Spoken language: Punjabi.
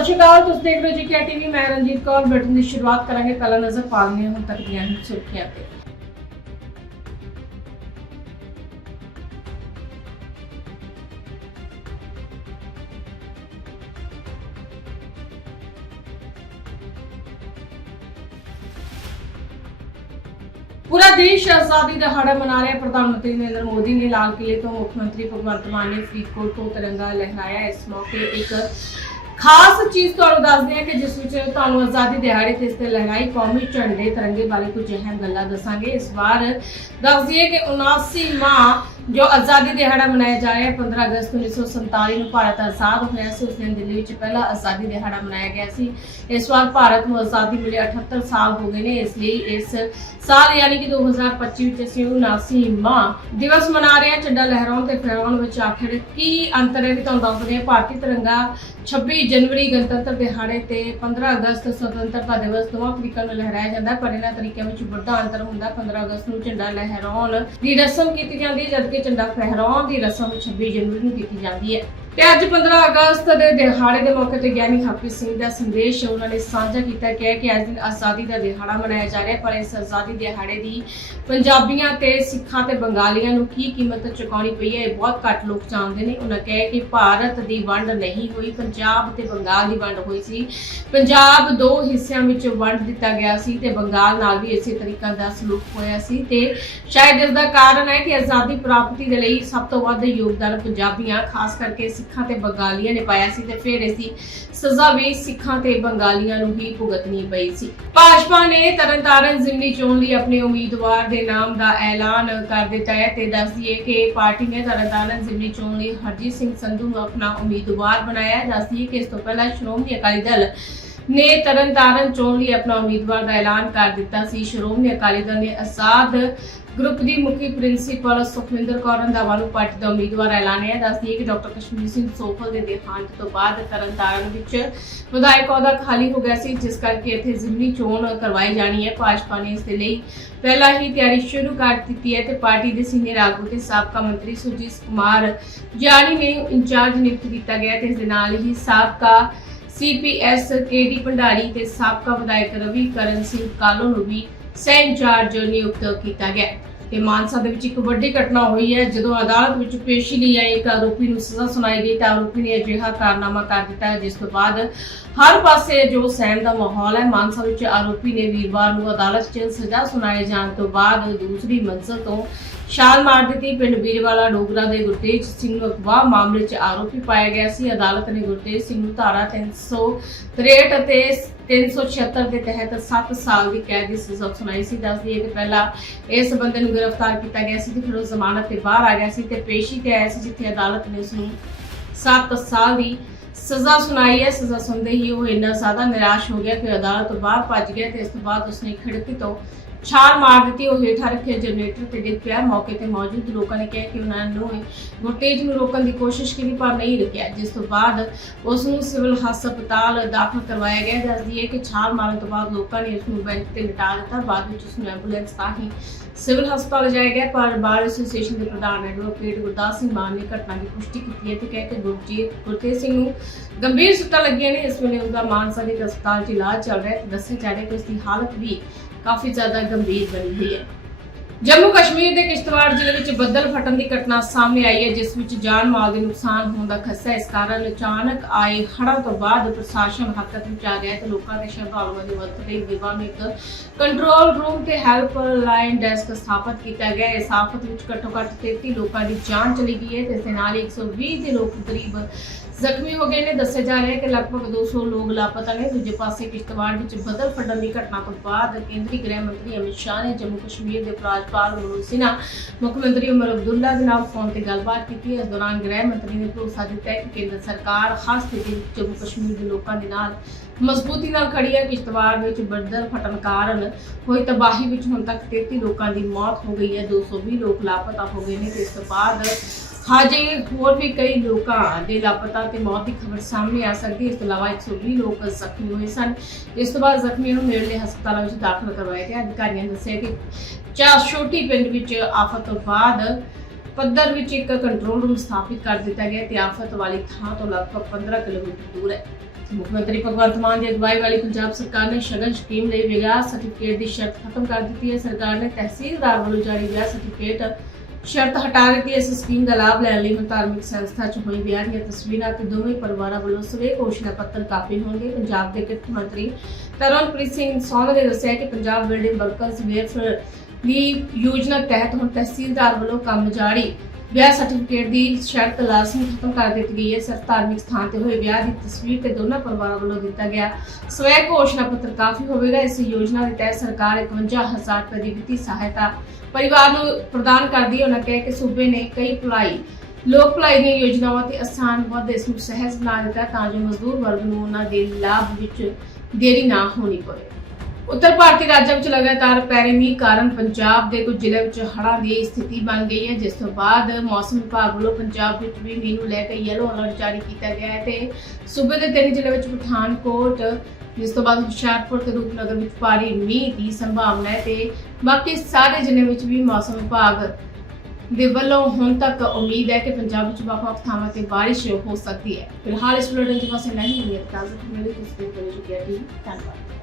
ਸਤਿ ਸ਼੍ਰੀ ਅਕਾਲ, ਤੁਸੀਂ ਦੇਖ ਰਹੇ ਹੋ ਜੀ ਕੇ ਟੀਵੀ ਮੈਂ ਰਣਜੀਤ ਕੌਰ। ਬਟਨ ਦੀ ਸ਼ੁਰੂਆਤ ਕਰਾਂਗੇ ਪਹਿਲਾਂ ਨਜ਼ਰ ਪਾ ਹੁਣ ਤੱਕ ਦੀਆਂ ਸੁਰਖੀਆਂ ਤੇ। ਪੂਰਾ ਦੇਸ਼ ਆਜ਼ਾਦੀ ਦਿਹਾੜਾ ਮਨਾ ਰਿਹਾ। ਪ੍ਰਧਾਨ ਮੰਤਰੀ ਨਰਿੰਦਰ ਮੋਦੀ ਨੇ ਲਾਲ ਕਿਲੇ ਤੋਂ ਮੁੱਖ ਮੰਤਰੀ ਭਗਵੰਤ ਮਾਨ ਨੇ ਫਰੀਦਕੋਟ ਤੋਂ ਤਿਰੰਗਾ ਲਹਿਰਾਇਆ। ਇਸ ਮੌਕੇ ਇੱਕ ਖਾਸ ਚੀਜ਼ ਤੁਹਾਨੂੰ ਦੱਸਦੇ ਹਾਂ ਕਿ ਜਿਸ ਵਿੱਚ ਤੁਹਾਨੂੰ ਆਜ਼ਾਦੀ ਦਿਹਾੜੇ ਤੇ ਇਸ ਤੇ ਲਹਿਰਾਈ, ਕੌਮੀ ਝੰਡੇ, ਤਿਰੰਗੇ ਬਾਰੇ ਕੁਝ ਅਹਿਮ ਗੱਲਾਂ ਦੱਸਾਂਗੇ। ਇਸ ਵਾਰ ਦੱਸ ਦਈਏ ਕਿ 79 ਮਾਹ ਜੋ ਆਜ਼ਾਦੀ ਦਿਹਾੜਾ ਮਨਾਇਆ ਜਾ ਰਿਹਾ ਹੈ 15 ਅਗਸਤ 1947 ਨੂੰ ਭਾਰਤ ਆਜ਼ਾਦ ਹੋਇਆ ਸੀ। ਉਸ ਦਿਨ ਦਿੱਲੀ ਵਿੱਚ ਪਹਿਲਾ ਆਜ਼ਾਦੀ ਦਿਹਾੜਾ ਮਨਾਇਆ ਗਿਆ ਸੀ। ਇਸ ਵਾਰ ਭਾਰਤ ਨੂੰ ਆਜ਼ਾਦੀ ਮਿਲੇ 78 ਸਾਲ ਹੋ ਗਏ ਨੇ। ਇਸ ਲਈ ਇਸ ਸਾਲ ਯਾਨੀ ਕਿ 2025 ਵਿੱਚ ਅਸੀਂ 79 ਮਾਹ ਦਿਵਸ ਮਨਾ ਰਹੇ ਹਾਂ। ਝੰਡਾ ਲਹਿਰਾਉਣ ਤੇ ਫਹਿਰਾਉਣ ਵਿੱਚ ਆਖਿਰ ਕੀ ਅੰਤਰ ਹੈ ਕਿ ਤੁਹਾਨੂੰ ਦੱਸਦੇ ਹਾਂ। ਭਾਰਤੀ ਤਿਰੰਗਾ 26 ਜਨਵਰੀ ਗਣਤੰਤਰ ਦਿਹਾੜੇ ਤੇ 15 ਅਗਸਤ ਸੁਤੰਤਰਤਾ ਦਿਵਸ ਦੋਵਾਂ ਤਰੀਕਾਂ ਨੂੰ ਲਹਿਰਾਇਆ ਜਾਂਦਾ ਹੈ ਪਰ ਇਹਨਾਂ ਤਰੀਕਿਆਂ ਵਿੱਚ ਵੱਡਾ ਅੰਤਰ ਹੁੰਦਾ ਹੈ। 15 ਅਗਸਤ ਨੂੰ ਝੰਡਾ ਲਹਿਰਾਉਣ ਦੀ ਰਸਮ ਕੀਤੀ ਜਾਂਦੀ ਹੈ, ਜਦਕਿ ਝੰਡਾ ਫਹਿਰਾਉਣ ਦੀ ਰਸਮ 26 ਜਨਵਰੀ ਨੂੰ ਕੀਤੀ ਜਾਂਦੀ ਹੈ ਤੇ ਅੱਜ 15 ਅਗਸਤ ਦੇ ਦਿਹਾੜੇ ਦੇ ਮੌਕੇ ਤੇ ਗਿਆਨੀ ਹਰਪ੍ਰੀਤ ਸਿੰਘ ਦਾ ਸੰਦੇਸ਼ ਉਹਨਾਂ ਨੇ ਸਾਂਝਾ ਕੀਤਾ ਕਿ ਕਿ ਅੱਜ ਦਿਨ ਆਜ਼ਾਦੀ ਦਾ ਦਿਹਾੜਾ ਮਨਾਇਆ ਜਾ ਰਿਹਾ ਪਰ ਇਸ ਆਜ਼ਾਦੀ ਦਿਹਾੜੇ ਦੀ ਪੰਜਾਬੀਆਂ ਤੇ ਸਿੱਖਾਂ ਤੇ ਬੰਗਾਲੀਆਂ ਨੂੰ ਕੀ ਕੀਮਤ ਚੁਕਾਉਣੀ ਪਈ ਹੈ, ਇਹ ਬਹੁਤ ਘੱਟ ਲੋਕ ਜਾਣਦੇ ਨੇ। ਉਹਨਾਂ ਕਹੇ ਕਿ ਭਾਰਤ ਦੀ ਵੰਡ ਨਹੀਂ ਹੋਈ, ਪੰਜਾਬ ਤੇ ਬੰਗਾਲ ਦੀ ਵੰਡ ਹੋਈ ਸੀ। ਪੰਜਾਬ ਦੋ ਹਿੱਸਿਆਂ ਵਿੱਚ ਵੰਡ ਦਿੱਤਾ ਗਿਆ ਸੀ ਤੇ ਬੰਗਾਲ ਨਾਲ ਵੀ ਇਸੇ ਤਰੀਕਾ ਦਾ ਸਲੂਕ ਹੋਇਆ ਸੀ ਤੇ ਸ਼ਾਇਦ ਇਸ ਦਾ ਕਾਰਨ ਹੈ ਕਿ ਆਜ਼ਾਦੀ ਪ੍ਰਾਪਤੀ ਦੇ ਲਈ ਸਭ ਤੋਂ ਵੱਧ ਯੋਗਦਾਨ ਪੰਜਾਬੀਆਂ, ਖਾਸ ਕਰਕੇ ਸਿੱਖਾਂ ਤੇ ਬੰਗਾਲੀਆਂ ਨੇ ਪਾਇਆ ਸੀ ਤੇ ਫਿਰ ਇਸੀ ਸਜ਼ਾ ਵੀ ਸਿੱਖਾਂ ਤੇ ਬੰਗਾਲੀਆਂ ਨੂੰ ਹੀ ਭੁਗਤਣੀ ਪਈ ਸੀ। ਭਾਜਪਾ ਨੇ ਤਰਨਤਾਰਨ ਜ਼ਿਮਨੀ ਚੋਣ ਲਈ ਆਪਣੇ ਉਮੀਦਵਾਰ ਦੇ ਨਾਮ ਦਾ ਐਲਾਨ ਕਰ ਦਿੱਤਾ ਹੈ ਤੇ ਦੱਸ ਦਈਏ ਕਿ ਪਾਰਟੀ ਨੇ ਤਰਨਤਾਰਨ ਜ਼ਿਮਨੀ ਚੋਣ ਲਈ ਹਰਜੀਤ ਸਿੰਘ ਸੰਧੂ ਨੂੰ ਆਪਣਾ ਉਮੀਦਵਾਰ ਬਣਾਇਆ ਹੈ। ਦੱਸ ਦਈਏ ਕਿ ਇਸ ਤੋਂ ਪਹਿਲਾਂ ਸ਼੍ਰੋਮਣੀ ਅਕਾਲੀ ਦਲ ਨੇ ਤਰਨਤਾਰਨ ਚੋਣ ਲਈ ਆਪਣਾ ਉਮੀਦਵਾਰ ਦਾ ਐਲਾਨ ਕਰ ਦਿੱਤਾ ਸੀ। ਸ਼੍ਰੋਮਣੀ ਅਕਾਲੀ ਦਲ ਨੇ ਆਜ਼ਾਦ ਗਰੁੱਪ ਦੀ ਮੁਖੀ ਪ੍ਰਿੰਸੀਪਲ ਸੁਖਵਿੰਦਰ ਕੌਰ ਰੰਧਾਵਾ ਨੂੰ ਪਾਰਟੀ ਦਾ ਉਮੀਦਵਾਰ ਐਲਾਨਿਆ। ਦੱਸ ਦਈਏ ਕਿ ਡਾਕਟਰ ਕਸ਼ਮੀਰ ਸਿੰਘ ਸੋਫਲ ਦੇ ਦੇਹਾਂਤ ਤੋਂ ਬਾਅਦ ਤਰਨਤਾਰਨ ਵਿੱਚ ਵਿਧਾਇਕ ਅਹੁਦਾ ਖਾਲੀ ਹੋ ਗਿਆ ਸੀ, ਜਿਸ ਕਰਕੇ ਇੱਥੇ ਜ਼ਿਮਨੀ ਚੋਣ ਕਰਵਾਈ ਜਾਣੀ ਹੈ। ਭਾਜਪਾ ਨੇ ਇਸ ਦੇ ਲਈ ਪਹਿਲਾਂ ਹੀ ਤਿਆਰੀ ਸ਼ੁਰੂ ਕਰ ਦਿੱਤੀ ਹੈ ਤੇ ਪਾਰਟੀ ਦੇ ਸੀਨੀਅਰ ਆਗੂ ਤੇ ਸਾਬਕਾ ਮੰਤਰੀ ਸੁਜੀਤ ਕੁਮਾਰ ਜਾਨੀ ਨੇ ਇੰਚਾਰਜ ਨਿਯੁਕਤ ਕੀਤਾ ਗਿਆ ਤੇ ਇਸ ਦੇ ਨਾਲ ਹੀ ਸਾਬਕਾ ਸੀਪੀਐਸ ਕੇਡੀ ਭੰਡਾਰੀ ਤੇ ਸਾਬਕਾ ਵਿਧਾਇਕ ਰਵੀ ਕਰਨ ਸਿੰਘ ਕਾਲੋ ਨੂੰ ਵੀ ਸਹਿ ਇੰਚਾਰਜ ਨਿਯੁਕਤ ਕੀਤਾ ਗਿਆ। ਤੇ ਮਾਨਸਾ ਦੇ ਵਿੱਚ ਇੱਕ ਵੱਡੀ ਘਟਨਾ ਹੋਈ ਹੈ। ਜਦੋਂ ਅਦਾਲਤ ਵਿੱਚ ਪੇਸ਼ੀ ਲਈ ਆਏ ਇੱਕ ਆਰੋਪੀ ਨੂੰ ਸਜ਼ਾ ਸੁਣਾਈ ਗਈ ਤਾਂ ਆਰੋਪੀ ਨੇ ਅਜਿਹਾ ਕਾਰਨਾਮਾ ਕਰ ਦਿੱਤਾ ਜਿਸ ਤੋਂ ਬਾਅਦ ਹਰ ਪਾਸੇ ਜੋ ਸਹਿਮ ਦਾ ਮਾਹੌਲ ਹੈ, ਮਾਨਸਾ ਵਿੱਚ ਆਰੋਪੀ ਨੇ ਵੀਰਵਾਰ ਨੂੰ ਅਦਾਲਤ 'ਚ ਸਜ਼ਾ ਸੁਣਾਏ ਜਾਣ ਤੋਂ ਬਾਅਦ ਦੂਸਰੀ ਮੰਜ਼ਲ ਤੋਂ ਛਾਲ ਮਾਰ ਦਿੱਤੀ। ਪਿੰਡ ਵੀਰਵਾਲਾ ਡੋਗਰਾ ਦੇ ਗੁਰਤੇਜ ਸਿੰਘ ਨੂੰ ਅਗਵਾ ਮਾਮਲੇ 'ਚ ਆਰੋਪੀ ਪਾਇਆ ਗਿਆ ਸੀ। ਅਦਾਲਤ ਨੇ ਗੁਰਤੇਜ ਸਿੰਘ ਨੂੰ ਧਾਰਾ 363 ਅਤੇ 376 ਦੇ ਤਹਿਤ 7 ਸਾਲ ਦੀ ਕੈਦ ਦੀ ਸਜ਼ਾ ਸੁਣਾਈ ਸੀ। ਦੱਸਦੀ ਹੈ ਕਿ ਪਹਿਲਾਂ ਇਸ ਬੰਦੇ ਨੂੰ ਗ੍ਰਿਫਤਾਰ ਕੀਤਾ ਗਿਆ ਸੀ ਤੇ ਫਿਰ ਉਹ ਜ਼ਮਾਨਤ ਤੇ ਬਾਹਰ ਆ ਗਿਆ ਸੀ ਤੇ ਪੇਸ਼ੀ ਤੇ ਆਇਆ ਸੀ ਜਿੱਥੇ ਅਦਾਲਤ ਨੇ ਉਸ ਨੂੰ 7 ਸਾਲ ਦੀ ਸਜ਼ਾ ਸੁਣਾਈ ਹੈ। ਸਜ਼ਾ ਸੁਣਦੇ ਹੀ ਉਹ ਇੰਨਾ ਜ਼ਿਆਦਾ ਨਿਰਾਸ਼ ਹੋ ਗਿਆ ਕਿ ਅਦਾਲਤ ਤੋਂ ਬਾਹਰ ਭੱਜ ਗਿਆ ਤੇ ਇਸ ਤੋਂ ਬਾਅਦ ਉਸਨੇ ਖਿੜਕੀ ਤੋਂ ਛਾਲ ਮਾਰ ਦਿੱਤੀ, ਉਹ ਹੇਠਾਂ ਰੱਖੇ ਜਨਰੇਟਰ ਤੇ ਡਿੱਗ ਪਿਆ ਮੌਕੇ ਤੇ ਮੌਜੂਦ ਲੋਕਾਂ ਨੇ ਕਿਹਾ ਕਿ ਉਹਨਾਂ ਨੂੰ ਗੁਰਤੇਜ ਨੂੰ ਰੋਕਣ ਦੀ ਕੋਸ਼ਿਸ਼ ਕੀਤੀ, ਪਰ ਨਹੀਂ ਰੁਕਿਆ। ਜਿਸ ਤੋਂ ਬਾਅਦ ਉਸ ਨੂੰ ਸਿਵਲ ਹਸਪਤਾਲ ਦਾਖਲ ਕਰਵਾਇਆ ਗਿਆ। ਦੱਸਦੀ ਹੈ ਕਿ ਛਾਲ ਮਾਰਨ ਤੋਂ ਬਾਅਦ ਲੋਕਾਂ ਨੇ ਉਸ ਨੂੰ ਬੈਂਚ ਤੇ ਲਿਟਾ ਦਿੱਤਾ। ਬਾਅਦ ਵਿੱਚ ਉਸ ਨੂੰ ਐਂਬੂਲੈਂਸ ਰਾਹੀਂ ਸਿਵਲ ਹਸਪਤਾਲ ਲਿਜਾਇਆ ਗਿਆ, ਪਰ ਬਾਰ ਐਸੋਸੀਏਸ਼ਨ ਦੇ ਪ੍ਰਧਾਨ ਐਡਵੋਕੇਟ ਗੁਰਦਾਸ ਸਿੰਘ ਮਾਨ ਨੇ ਘਟਨਾ ਦੀ ਪੁਸ਼ਟੀ ਕੀਤੀ ਹੈ ਤੇ ਕਹਿ ਕੇ ਗੁਰਜੀਤ, ਗੁਰਤੇਜ ਸਿੰਘ ਨੂੰ ਗੰਭੀਰ ਸੱਟਾਂ ਲੱਗੀਆਂ ਨੇ। ਇਸ ਵੇਲੇ ਉਸਦਾ ਮਾਨਸਾ ਦੇ ਹਸਪਤਾਲ 'ਚ ਇਲਾਜ ਚੱਲ ਰਿਹਾ ਹੈ। ਦੱਸਿਆ ਜਾ ਰਿਹਾ ਕਿ ਉਸ ਦੀ ਹਾਲਤ ਵੀ ਕਾਫੀ ਜ਼ਿਆਦਾ ਗੰਭੀਰ ਬਣੀ ਹੋਈ ਹੈ। ਜੰਮੂ ਕਸ਼ਮੀਰ ਦੇ ਕਿਸ਼ਤਵਾੜ ਜ਼ਿਲ੍ਹੇ ਵਿੱਚ ਬੱਦਲ ਫਟਣ ਦੀ ਘਟਨਾ ਸਾਹਮਣੇ ਆਈ ਹੈ, ਜਿਸ ਵਿੱਚ ਜਾਨ ਮਾਲ ਦੇ ਨੁਕਸਾਨ ਹੋਣ ਦਾ ਖਦਸ਼ਾ ਇਸ ਕਾਰਨ ਅਚਾਨਕ ਆਏ ਹੜ੍ਹਾਂ ਤੋਂ ਬਾਅਦ ਪ੍ਰਸ਼ਾਸਨ ਹਰਕਤ ਵਿੱਚ ਆ ਗਿਆ ਤੇ ਲੋਕਾਂ ਦੇ ਸ਼ਰਧਾਲੂਆਂ ਦੀ ਮਦਦ ਲਈ ਵਿਭਾਗ ਨੂੰ ਇੱਕ ਕੰਟਰੋਲ ਰੂਮ ਤੇ ਹੈਲਪ ਲਾਈਨ ਡੈਸਕ ਸਥਾਪਿਤ ਕੀਤਾ ਗਿਆ ਹੈ। ਇਸ ਆਫਤ ਵਿੱਚ ਘੱਟੋ ਘੱਟ 33 ਲੋਕਾਂ ਦੀ ਜਾਨ ਚਲੀ ਗਈ ਹੈ ਤੇ ਇਸ ਦੇ ਨਾਲ ਹੀ 120 ਦੇ ਲੋਕ ਕਰੀਬ ਜ਼ਖਮੀ ਹੋ ਗਏ ਨੇ ਦੱਸਿਆ ਜਾ ਰਿਹਾ ਹੈ ਕਿ ਲਗਭਗ 200 ਲੋਕ ਲਾਪਤਾ ਨੇ। ਦੂਜੇ ਪਾਸੇ ਕਿਸ਼ਤਵਾੜ ਵਿੱਚ ਬੱਦਲ ਫਟਣ ਦੀ ਘਟਨਾ ਤੋਂ ਬਾਅਦ ਕੇਂਦਰੀ ਗ੍ਰਹਿ ਮੰਤਰੀ ਅਮਿਤ ਸ਼ਾਹ ਨੇ ਜੰਮੂ ਕਸ਼ਮੀਰ ਦੇ ਉਪਰਾਜਪਾਲ ਮਨੋਜ ਸਿਨਹਾ, ਮੁੱਖ ਮੰਤਰੀ ਉਮਰ ਅਬਦੁੱਲਾ ਦੇ ਨਾਲ ਫੋਨ ਤੇ ਗੱਲਬਾਤ ਕੀਤੀ। ਇਸ ਦੌਰਾਨ ਗ੍ਰਹਿ ਮੰਤਰੀ ਨੇ ਭਰੋਸਾ ਦਿੱਤਾ ਕਿ ਕੇਂਦਰ ਸਰਕਾਰ ਹਰ ਸਥਿਤੀ ਵਿੱਚ ਜੰਮੂ ਕਸ਼ਮੀਰ ਦੇ ਲੋਕਾਂ ਦੇ ਨਾਲ ਮਜ਼ਬੂਤੀ ਨਾਲ ਖੜੀ ਹੈ। ਕਿਸ਼ਤਵਾੜ ਵਿੱਚ ਬੱਦਲ ਫਟਣ ਕਾਰਨ ਹੋਈ ਤਬਾਹੀ ਵਿੱਚ ਹੁਣ ਤੱਕ 33 ਲੋਕਾਂ ਦੀ ਮੌਤ ਹੋ ਗਈ ਹੈ। 220 ਲੋਕ ਲਾਪਤਾ ਹੋ ਗਏ ਨੇ। ਤੇ ਇਸ ਤੋਂ ਬਾਅਦ ਹਜੇ ਹੋਰ ਵੀ ਕਈ ਲੋਕਾਂ ਦੇ ਲਾਪਤਾ ਤੇ ਮੌਤ ਦੀ ਖਬਰ ਸਾਹਮਣੇ ਆ ਸਕਦੀ ਹੈ। ਇਸ ਤੋਂ ਇਲਾਵਾ 120 ਲੋਕ ਜ਼ਖਮੀ ਹੋਏ ਸਨ। ਇਸ ਤੋਂ ਬਾਅਦ ਜ਼ਖਮੀਆਂ ਨੂੰ ਨੇੜਲੇ ਹਸਪਤਾਲਾਂ ਵਿੱਚ ਦਾਖਲ ਕਰਵਾਇਆ ਗਿਆ। ਅਧਿਕਾਰੀਆਂ ਨੇ ਦੱਸਿਆ ਕਿ ਚਾਰ ਛੋਟੀ ਪਿੰਡ ਵਿੱਚ ਆਫਤ ਤੋਂ ਬਾਅਦ ਪੱਧਰ ਵਿੱਚ ਇੱਕ ਕੰਟਰੋਲ ਰੂਮ ਸਥਾਪਿਤ ਕਰ ਦਿੱਤਾ ਗਿਆ ਤੇ ਆਫਤ ਵਾਲੀ ਥਾਂ ਤੋਂ ਲਗਭਗ 15 ਕਿਲੋਮੀਟਰ ਦੂਰ ਹੈ। ਮੁੱਖ ਮੰਤਰੀ ਭਗਵੰਤ ਮਾਨ ਦੀ ਅਗਵਾਈ ਵਾਲੀ ਪੰਜਾਬ ਸਰਕਾਰ ਨੇ ਸ਼ਗਨ ਸਕੀਮ ਲਈ ਵਿਆਹ ਸਰਟੀਫਿਕੇਟ ਦੀ ਸ਼ਰਤ ਖਤਮ ਕਰ ਦਿੱਤੀ ਹੈ। ਸਰਕਾਰ ਨੇ ਤਹਿਸੀਲਦਾਰ ਵੱਲੋਂ ਜਾਰੀ ਵਿਆਹ ਸਰਟੀਫਿਕੇਟ ਸ਼ਰਤ ਹਟਾ ਦਿੱਤੀ ਇਸ ਸਕੀਮ ਦਾ ਲਾਭ ਲੈਣ ਲਈ ਹੁਣ ਧਾਰਮਿਕ ਸੰਸਥਾ 'ਚ ਹੋਈ ਵਿਆਹ ਦੀਆਂ ਤਸਵੀਰਾਂ ਤੇ ਦੋਵੇਂ ਪਰਿਵਾਰਾਂ ਵੱਲੋਂ ਸਵੇ ਘੋਸ਼ਣਾ ਪੱਤਰ ਕਾਪੀ ਹੋਣਗੇ। ਪੰਜਾਬ ਦੇ ਕਿਰਤ ਮੰਤਰੀ ਤਰਨਪ੍ਰੀਤ ਸਿੰਘ ਸੋਨ ਨੇ ਦੱਸਿਆ ਕਿ ਪੰਜਾਬ ਬਿਲਡਿੰਗ ਵਰਕਰਸ ਵੇਲਫੇਅਰ ਦੀ ਯੋਜਨਾ ਤਹਿਤ ਹੁਣ ਤਹਿਸੀਲਦਾਰ ਵੱਲੋਂ ਕੰਮ ਜਾਰੀ ਵਿਆਹ ਸਰਟੀਫਿਕੇਟ ਦੀ ਸ਼ਰਤ ਲਾਜ਼ਮੀ ਖਤਮ ਕਰ ਦਿੱਤੀ ਗਈ ਹੈ। ਸਿਰਫ ਧਾਰਮਿਕ ਸਥਾਨ ਤੇ ਹੋਏ ਵਿਆਹ ਦੀ ਤਸਵੀਰ ਤੇ ਦੋਨਾਂ ਪਰਿਵਾਰਾਂ ਵੱਲੋਂ ਦਿੱਤਾ ਗਿਆ ਸਵੈ ਘੋਸ਼ਣਾ ਪੱਤਰ ਕਾਫੀ ਹੋਵੇਗਾ। ਇਸ ਯੋਜਨਾ ਦੇ ਤਹਿਤ ਸਰਕਾਰ 51000 ਰੁਪਏ ਦੀ ਵਿੱਤੀ ਸਹਾਇਤਾ ਪਰਿਵਾਰ ਨੂੰ ਪ੍ਰਦਾਨ ਕਰਦੀ ਹੈ। ਉਹਨਾਂ ਕਿਹਾ ਕਿ ਸੂਬੇ ਨੇ ਕਈ ਭਲਾਈ, ਲੋਕ ਭਲਾਈ ਦੀਆਂ ਯੋਜਨਾਵਾਂ ਤੇ ਆਸਾਨ ਵੱਧ ਇਸ ਨੂੰ ਸਹਿਜ ਬਣਾ ਦਿੱਤਾ ਤਾਂ ਜੋ ਮਜ਼ਦੂਰ ਵਰਗ ਨੂੰ ਉਹਨਾਂ ਦੇ ਲਾਭ ਵਿੱਚ ਦੇਰੀ ਨਾ ਹੋਣੀ ਪਵੇ। ਉੱਤਰ ਭਾਰਤੀ ਰਾਜਾਂ ਵਿੱਚ ਲਗਾਤਾਰ ਪੈ ਰਹੇ ਮੀਂਹ ਕਾਰਨ ਪੰਜਾਬ ਦੇ ਕੁਝ ਜ਼ਿਲ੍ਹਿਆਂ ਵਿੱਚ ਹੜ੍ਹਾਂ ਦੀ ਸਥਿਤੀ ਬਣ ਗਈ ਹੈ, ਜਿਸ ਤੋਂ ਬਾਅਦ ਮੌਸਮ ਵਿਭਾਗ ਵੱਲੋਂ ਪੰਜਾਬ ਵਿੱਚ ਵੀ ਮੀਂਹ ਨੂੰ ਲੈ ਕੇ ਯੈਲੋ ਅਲਰਟ ਜਾਰੀ ਕੀਤਾ ਗਿਆ ਹੈ ਤੇ ਸੂਬੇ ਦੇ ਤਿੰਨ ਜ਼ਿਲ੍ਹਿਆਂ ਵਿੱਚ ਪਠਾਨਕੋਟ, ਜਿਸ ਤੋਂ ਬਾਅਦ ਹੁਸ਼ਿਆਰਪੁਰ ਤੇ ਰੂਪਨਗਰ ਵਿੱਚ ਭਾਰੀ ਮੀਂਹ ਦੀ ਸੰਭਾਵਨਾ ਹੈ ਤੇ ਬਾਕੀ ਸਾਰੇ ਜ਼ਿਲ੍ਹਿਆਂ ਵਿੱਚ ਵੀ ਮੌਸਮ ਵਿਭਾਗ ਦੇ ਵੱਲੋਂ ਹੁਣ ਤੱਕ ਉਮੀਦ ਹੈ ਕਿ ਪੰਜਾਬ ਵਿੱਚ ਵੱਖ-ਵੱਖ ਥਾਵਾਂ ਤੇ ਬਾਰਿਸ਼ ਹੋ ਸਕਦੀ ਹੈ। ਫਿਲਹਾਲ ਇਸ ਬੁਲੇਟਿਨ ਦੇ ਪਾਸੇ ਨਹੀਂ ਮਿਲਿਆ ਤਾਜ਼ਾ ਖਬਰਾਂ ਲਈ ਤੁਸੀਂ ਦੇਖ ਰਹੇ ਧੰਨਵਾਦ।